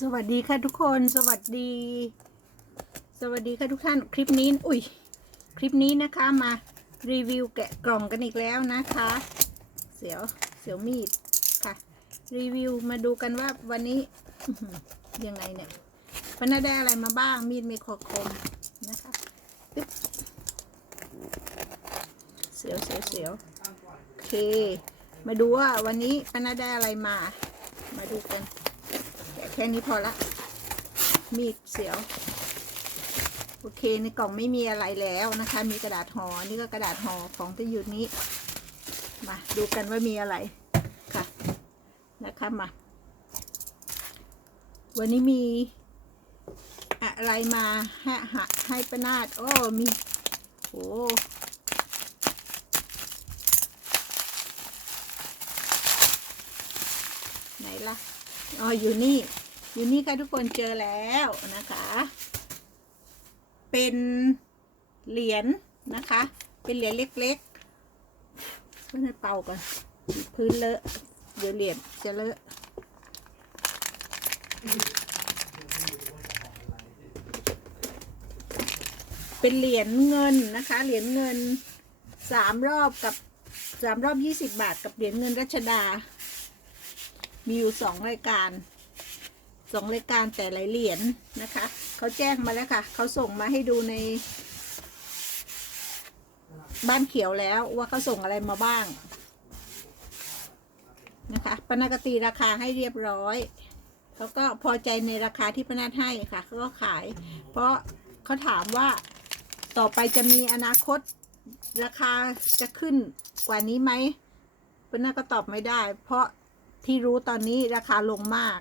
สวัสดีค่ะทุกคนสวัสดี สวัสดีค่ะทุกท่านคลิปนี้อุ้ยคลิปนี้นะคะมารีวิวแกะกล่องกันอีกแล้วนะคะ เสียวเสียวมีดค่ะ รีวิวมาดูกันว่าวันนี้ยังไงเนี่ยพันนาได้อะไรมาบ้างมีดมีคอคมนะคะตึ๊บเสียวเสียวเสียวโอเค มาดูว่าวันนี้พันนาได้อะไรมา มาดูกัน แค่นี้พอละ มีดเสียว โอเคในกล่องไม่มีอะไรแล้วนะคะ มีกระดาษห่อนี่ก็กระดาษห่อของที่อยู่นี้ มาดูกันว่ามีอะไรค่ะนะคะมา วันนี้มีอะไรมาให้ห้ให้ประนาดโอ้มีโอ้ไหนล่ะ อ๋อ อยู่นี่ อยู่นี่ค่ะทุกคนเจอแล้วนะคะ เป็นเหรียญนะคะ เป็นเหรียญเล็กๆเพื่อนให้เป่าก่อนพื้นเลอะ เดี๋ยวเหรียญจะเลอะเป็นเหรียญเงินนะคะ เหรียญเงินสามรอบกับสามรอบยี่สิบบาทกับเหรียญเงินรัชดา มีอยู่สองรายการ สองรายการแต่หลายเหรียญนะคะ เขาแจ้งมาแล้วค่ะ เขาส่งมาให้ดูใน บ้านเขียวแล้วว่าเขาส่งอะไรมาบ้าง นะคะปนากตีราคาให้เรียบร้อยเขาก็พอใจในราคาที่ปนัดให้ค่ะเขาก็ขาย เพราะเขาถามว่าต่อไปจะมีอนาคตราคาจะขึ้นกว่านี้ไหมปนัดก็ตอบไม่ได้ เพราะที่รู้ตอนนี้ราคาลงมาก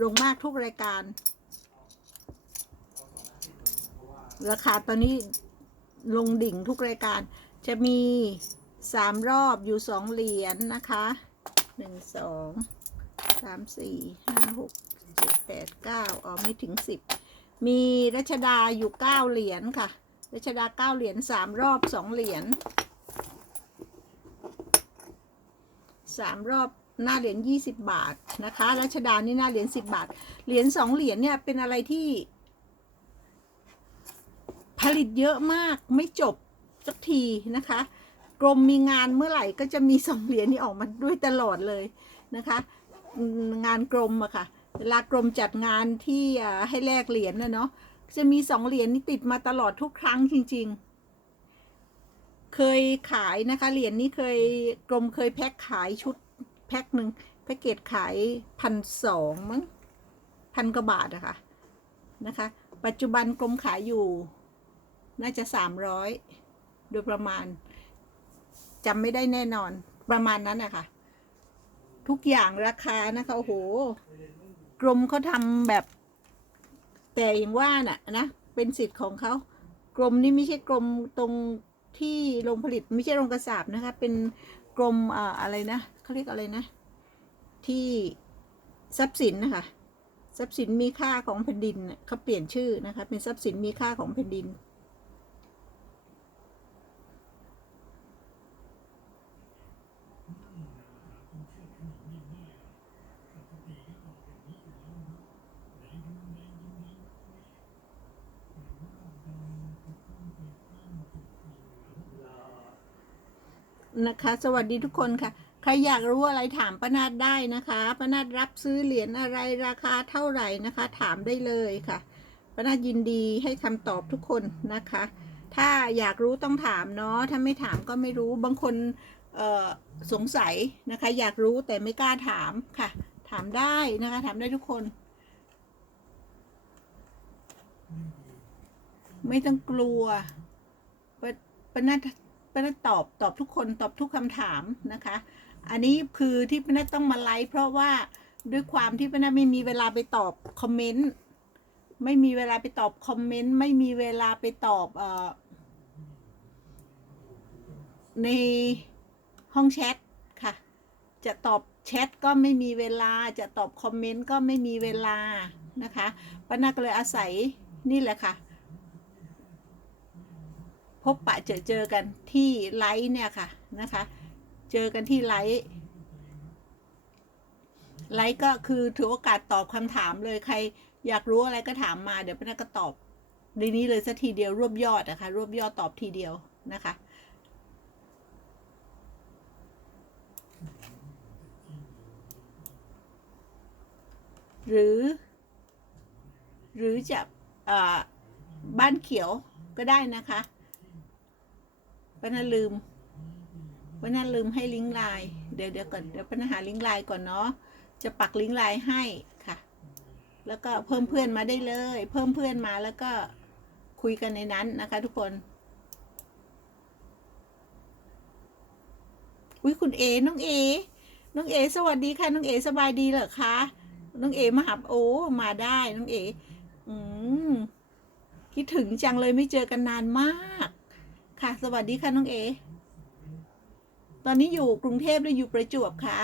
ลงมากทุกรายการ ราคาตอนนี้ลงดิ่งทุกรายการ จะมีสามรอบอยู่สองเหรียญนนะคะหนึ่งสองสามสี่ห้าหกเจ็ดแปดเก้าอ๋อไม่ถึงสิบมีรัชดาอยู่เก้าเหรียญค่ะ รัชดาเก้าเหรียญสามรอบสองเหรียญสามรอบ หน้าเหรียญยี่สิบบาทนะคะรัชดานี่หน้าเหรียญสิบบาท เหรียญสองเหรียญเนี่ยเป็นอะไรที่ ผลิตเยอะมากไม่จบสักทีนะคะ กรมมีงานเมื่อไหร่ก็จะมีสองเหรียญนี้ออกมาด้วยตลอดเลยนะคะ งานกรมอะค่ะเวลากรมจัดงานที่ให้แลกเหรียญนะเนาะจะมีสองเหรียญนี้ติดมาตลอดทุกครั้งจริง ๆ เคยขายนะคะเหรียญนี้เคยกรมเคยแพ็คขายชุด แพ็คหนึ่งแพ็กเกจขายพันสองมั้งพันกว่าบาทอะค่ะนะคะ ปัจจุบันกรมขายอยู่น่าจะสามร้อยโดยประมาณจำไม่ได้แน่นอนประมาณนั้นนะคะทุกอย่างราคานะคะโอ้โห กรมเขาทำแบบ แต่อย่างว่าน่ะนะเป็นสิทธิ์ของเขากรมนี่ไม่ใช่กรมตรงที่โรงผลิตไม่ใช่โรงกระสาบนะคะ เป็น กรมอ่าอะไรนะเขาเรียกอะไรนะ ที่ทรัพย์สินนะคะทรัพย์สินมีค่าของแผ่นดินเขาเปลี่ยนชื่อนะคะเป็นทรัพย์สินมีค่าของแผ่นดิน นะคะ สวัสดีทุกคนค่ะ ใครอยากรู้อะไรถามป้านาดได้นะคะป้านาดรับซื้อเหรียญอะไรราคาเท่าไหร่นะคะ ถามได้เลยค่ะป้านาดยินดีให้คำตอบทุกคนนะคะ ถ้าอยากรู้ต้องถามเนาะถ้าไม่ถามก็ไม่รู้บางคนสงสัยนะคะ อยากรู้แต่ไม่กล้าถามค่ะ ถามได้นะคะ ถามได้ทุกคน ไม่ต้องกลัวป้าป้านาด ป้านัทตอบตอบทุกคนตอบทุกคำถามนะคะ อันนี้คือที่ป้านัทต้องมาไลฟ์เพราะว่าด้วยความที่ป้านัทไม่มีเวลาไปตอบคอมเมนต์ไม่มีเวลาไปตอบคอมเมนต์ไม่มีเวลาไปตอบเอในห้องแชทค่ะ จะตอบแชทก็ไม่มีเวลาจะตอบคอมเมนต์ก็ไม่มีเวลานะคะป้านัทก็เลยอาศัยนี่แหละค่ะ พบปะเจอเจอกันที่ไลฟ์เนี่ยค่ะนะคะ เจอกันที่ไลฟ์ไลฟ์ก็คือถือโอกาสตอบคำถามเลยใครอยากรู้อะไรก็ถามมาเดี๋ยวป้านาก็ตอบในนี้เลยสักทีเดียวรวบยอดนะคะ รวบยอดตอบทีเดียวนะคะหรือ หรือจะอ่อบ้านเขียวก็ได้นะคะ ป้านลืมป้านลืมให้ลิงก์ไลน์เดี๋ยวเดี๋ยวก่อนเดี๋ยวป้านหาลิงก์ไลน์ก่อนเนาะจะปักลิงก์ไลน์ให้ค่ะ แล้วก็เพิ่มเพื่อนมาได้เลย เพิ่มเพื่อนมาแล้วก็คุยกันในนั้นนะคะ ทุกคนอุ้ยคุณเอน้องเอน้องเอ สวัสดีค่ะ น้องเอสบายดีเหรอคะ น้องเอมาหับโอ้มาได้ น้องเอ อืมคิดถึงจังเลยไม่เจอกันนานมาก ค่ะ สวัสดีค่ะน้องเอ ตอนนี้อยู่กรุงเทพหรืออยู่ประจวบคะ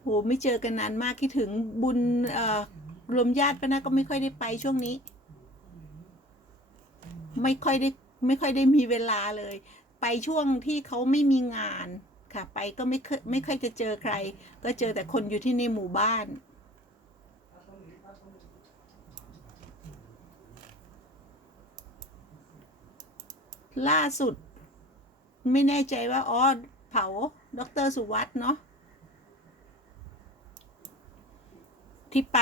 โหไม่เจอกันนานมากคิดถึงบุญเอ่อรวมญาติปะนะก็ไม่ค่อยได้ไปช่วงนี้ ไม่ค่อยได้ไม่ค่อยได้มีเวลาเลย ไปช่วงที่เขาไม่มีงานค่ะ ไปก็ไม่เคยไม่ค่อยจะเจอใคร ก็เจอแต่คนอยู่ที่ในหมู่บ้าน ล่าสุด ไม่แน่ใจว่าอ๋อเผาดรสุวัตเนาะที่ไป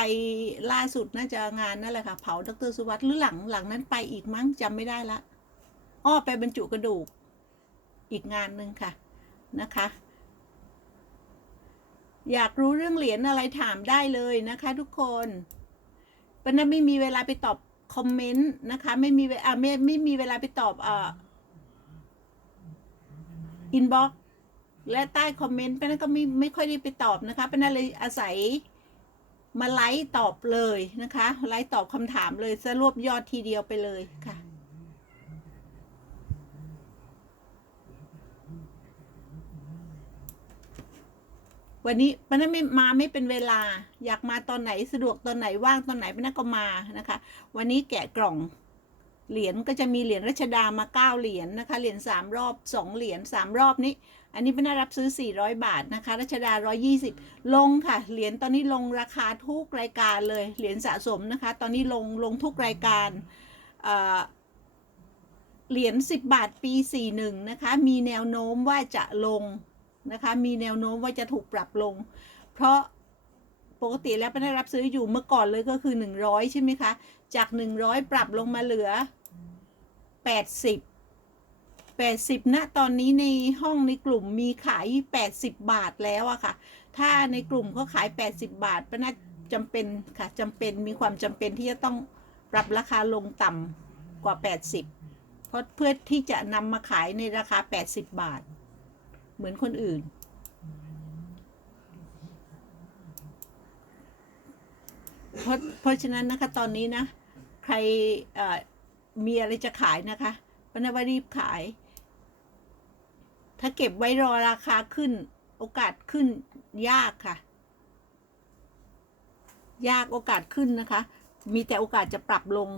ล่าสุดน่าจะงานนั่นแหละค่ะ เผาดรสุวัตหรือหลังหลังนั้นไปอีกมั้งจำไม่ได้ละอ้อไปบรรจุกระดูก อีกงานหนึ่งค่ะนะคะ อยากรู้เรื่องเหรียญอะไรถามได้เลยนะคะ ทุกคนปนันไม่มีเวลาไปตอบคอมเมนต์นะคะ ไม่มีเวลาไม่ไม่มีเวลาไปตอบอ่า อินบ็อกและใต้คอมเมนต์ปนันก็ไม่ไม่ค่อยได้ไปตอบนะคะปนันเลยอาศัยมาไลฟ์ตอบเลยนะคะ ไลฟ์ตอบคำถามเลยสรวบยอดทีเดียวไปเลยค่ะ วันนี้ปนันไม่มาไม่เป็นเวลา อยากมาตอนไหนสะดวกตอนไหนว่างตอนไหนปนันก็มานะคะ วันนี้แกะกล่อง เหรียญก็จะมีเหรียญรัชดามาเก้าเหรียญนะคะ เหรียญสามรอบสองเหรียญสามรอบนี้ อันนี้เป็นรับซื้อ 400 บาทนะคะ รัชดา 120 ลงค่ะ เหรียญตอนนี้ลงราคาทุกรายการเลย เหรียญสะสมนะคะ ตอนนี้ลงลงทุกรายการเอ่อเหรียญ10 บาทปี 41 นะคะ มีแนวโน้มว่าจะลงนะคะ มีแนวโน้มว่าจะถูกปรับลง เพราะ ปกติแล้วเป็นได้รับซื้ออยู่เมื่อก่อนเลยก็คือ100ใช่ไหมคะ จาก100ปรับลงมาเหลือ80 80ณตอนนี้ในห้องในกลุ่มมีขาย80บบาทแล้วอะค่ะ ถ้าในกลุ่มเขาขาย80บาทก็น่าจำเป็นค่ะจำเป็นมีความจำเป็นที่จะต้องปรับราคาลงต่ำกว่า 80 เพราะเพื่อที่จะนำมาขายในราคา 80 บาท เหมือนคนอื่น เพราะเพราะฉะนั้นนะคะตอนนี้นะ ใครมีอะไรจะขายนะคะปนว่ารีบขาย ถ้าเก็บไว้รอราคาขึ้น โอกาสขึ้นยากค่ะ ยากโอกาสขึ้นนะคะ มีแต่โอกาสจะปรับลง